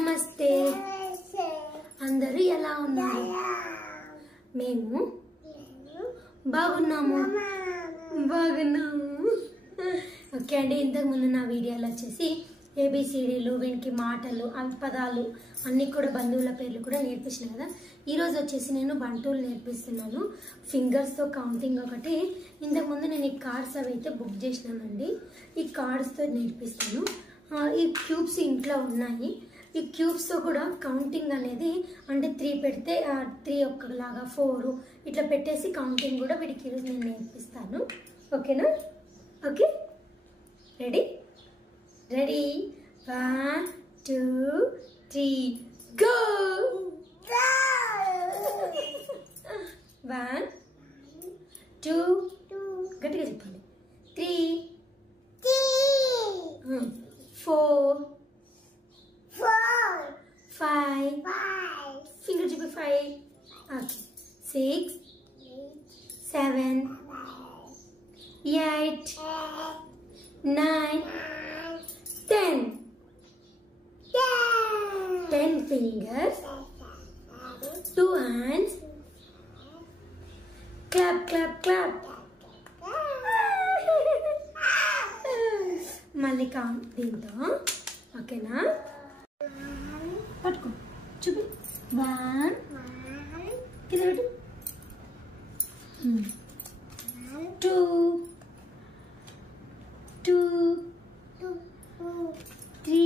నమస్తే అందరూ ఎలా ఉన్నారు? మేము బాగున్నాము. ఓకే అండి, ఇంతకుముందు నా వీడియోలో వచ్చేసి ఏబిసిడీలు, వీనికి మాటలు, పదాలు అన్నీ కూడా బంధువుల పేర్లు కూడా నేర్పించిన కదా. ఈరోజు వచ్చేసి నేను బంటువులు నేర్పిస్తున్నాను. ఫింగర్స్తో కౌంటింగ్ ఒకటి. ఇంతకుముందు నేను ఈ కార్డ్స్ అవి అయితే బుక్ చేసినానండి. ఈ కార్డ్స్తో నేర్పిస్తాను. ఈ క్యూబ్స్ ఇంట్లో ఉన్నాయి. ఈ క్యూబ్స్తో కూడా కౌంటింగ్ అనేది అంటే 3 పెడితే 3 ఒక్కలాగా 4 ఇట్లా పెట్టేసి కౌంటింగ్ కూడా వీడికి ఈరోజు నేను నేర్పిస్తాను. ఓకేనా? Okay, ready? రెడీ? 1 2 3 గో! 1 2 గట్టిగా చెప్పాలి. 3 4 5 ఫింగర్ చూపి 5. Okay, 6 7 8 9 10 10 fingers, 2 hands, clap clap clap. మళ్ళీ కౌంట్ దీంతో. ఓకేనా? పట్టుకో, చూపి. 1 కింద పెట్టు. 2 3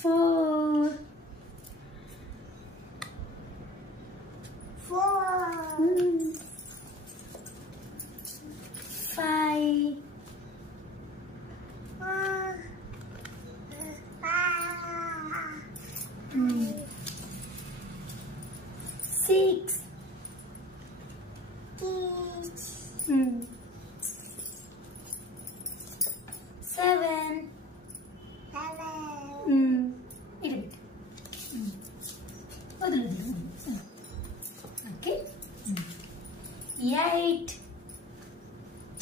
4 5 6 7 ఓకే, 8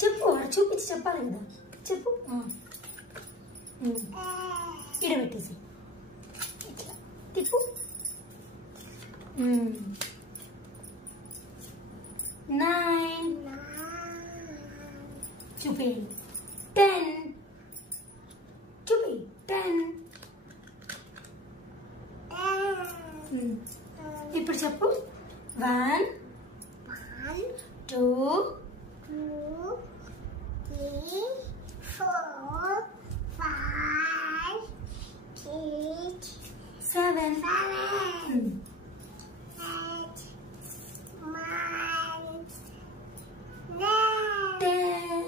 చెప్పు. చూపించి చెప్పాలి కదా, చెప్పు. ఇడబెట్టేసి ఇట్లా తిప్పు. 9 చూపి. 10 చూపి. 10 ఇప్పుడు చెప్పు. 1 2 3 4 5 6 7 8 9 10.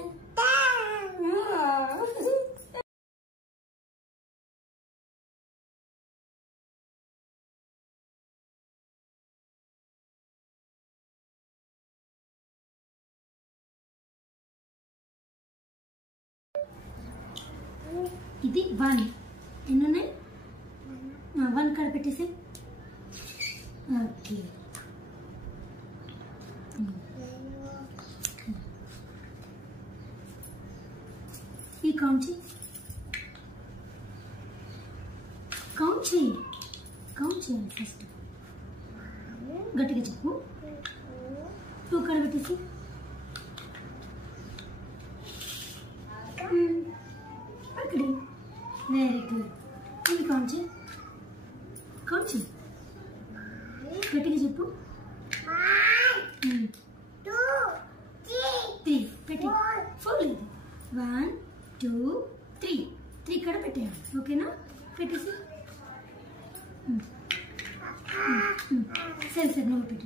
ఇది 1. ఎన్ని ఉన్నాయి? 1 కాడ పెట్టేసి. ఓకే, ఈ కౌంట్ చేయి. కౌంట్ చేయాలి ఫస్ట్. గట్టిగా చెప్పు. 2 కాడ పెట్టేసి. అక్కడి. Very good. ఇది కౌంట్ చేయి. గట్టిగా చెప్పు. 3 పెట్టి. 4 లేదు. 1 2 3 కాడ పెట్టేయాలి. ఓకేనా? పెట్టేసి. సరే నువ్వు పెట్టు.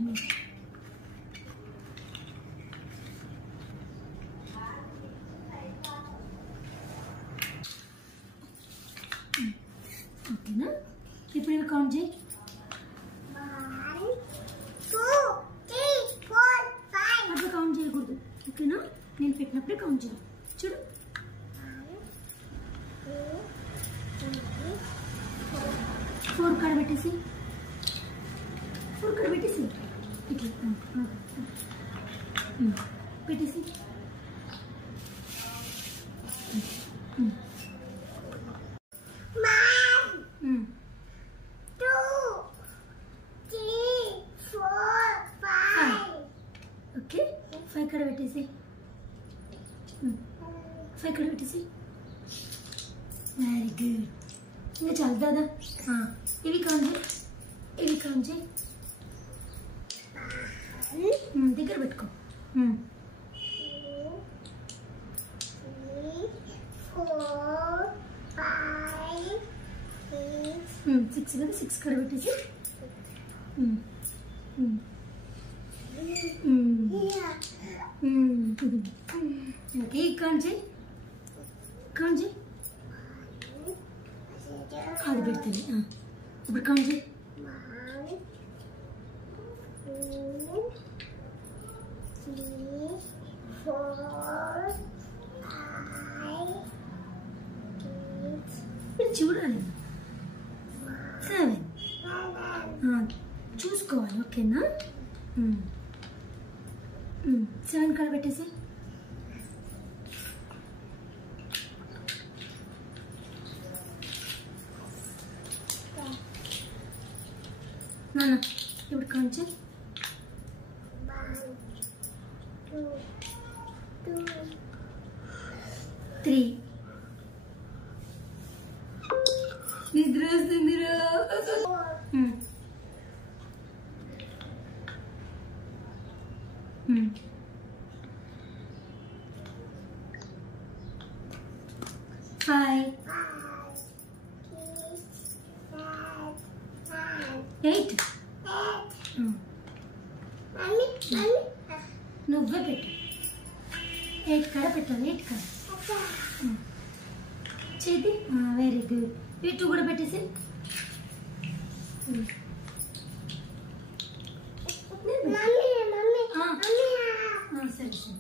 ఓకేనా? ఇప్పుడు ఇవి కౌంట్ చేయి. 1 2 3 4 5 అట్లా కౌంట్ చేయకూడదు. ఓకేనా? నేను పెట్టినప్పుడే కౌంట్ చేయాలి. చూడు. 4 కాడ పెట్టేసి. 4 కాడ పెట్టేసి ఇట్లా. ఇక్కడ పెట్టేసి, 5 ఇక్కడ పెట్టేసి. Very good. ఇంకా చాలు దాదా. ఇవి కాంజే, ఇవి కాంజే దగ్గర పెట్టుకో. 6 కదా, 6 ఇక్కడ పెట్టేసి. ఓకే, కాంజే కాంజే అది పెడుతుంది. ఇప్పుడు కాంజే. చూడాలి. 7 చూసుకోవాలి. ఓకేనా? 7 కాడ పెట్టేసి. నాన్న ఇప్పుడు కాంచే. 3 నిద్ర వస్తుందిరా. 5 8 నువ్వే పెట్టు. 8 కాడ పెట్టాలి. 8 కాడ చేతి. Very good. ఈ 2 కూడా పెట్టేసి. సరే సరే.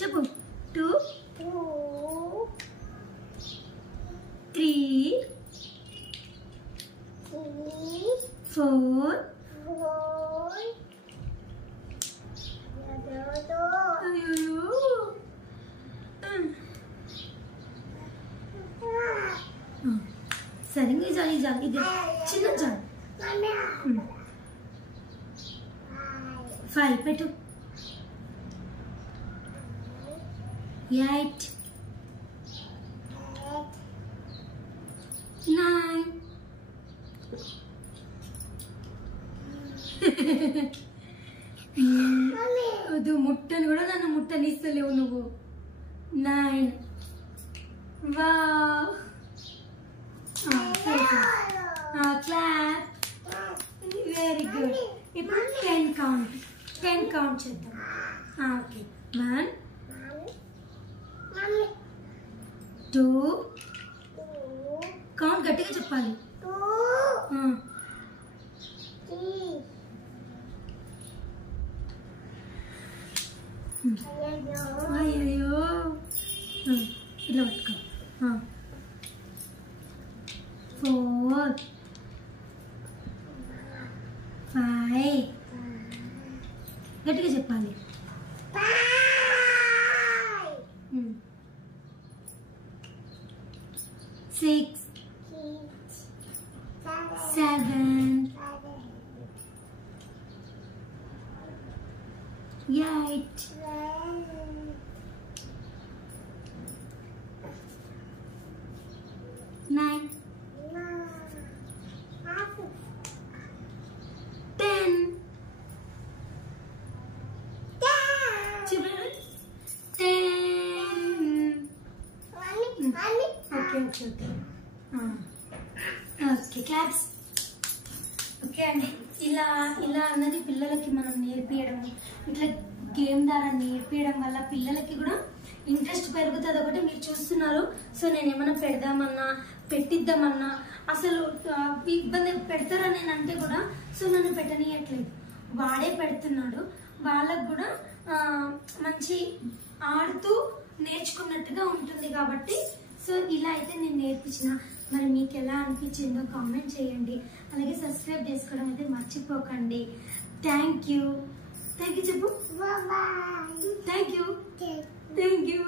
చెప్పు. 2 3 4 సరే. చాలు చాలు. ఇది చిన్న చాలు. 5 పెట్టు. 8 9 వద్దు, ముట్టను కూడా నన్ను ముట్టనిస్తలేవు నువ్వు. 9 వావ్. క్లాప్. Very good. ఇప్పుడు 10 కౌంట్. 10 కౌంట్ చేద్దాం. ఓకే. 1 2 కౌంట్ గట్టిగా చెప్పాలి. 3 అయ్యో ఇలా పట్టుకో. 4 5 గట్టిగా చెప్పాలి. 6 7 8 9 10 ఓకే క్లాప్స్. ఓకే అండి, ఇలా ఇలా అన్నది పిల్లలకి మనం నేర్పించడం, ఇట్లా గేమ్ ద్వారా నేర్పించడం వల్ల పిల్లలకి కూడా ఇంట్రెస్ట్ పెరుగుతుంది. ఒకటి మీరు చూస్తున్నారు. సో నేను ఏమైనా పెడదామన్నా పెట్టిద్దామన్నా అసలు ఇబ్బంది పెడతారని నేను అంటే కూడా సో నన్ను పెట్టనీయట్లేదు. వాడే పెడుతున్నాడు. వాళ్ళకు కూడా మంచి ఆడుతూ నేర్చుకున్నట్టుగా ఉంటుంది కాబట్టి సో ఇలా అయితే నేను నేర్పించిన. మరి మీకు ఎలా అనిపించిందో కామెంట్ చేయండి. అలాగే సబ్స్క్రైబ్ చేసుకోవడం అయితే మర్చిపోకండి. Thank you. థ్యాంక్ యూ చెప్పు. Thank you. Thank you.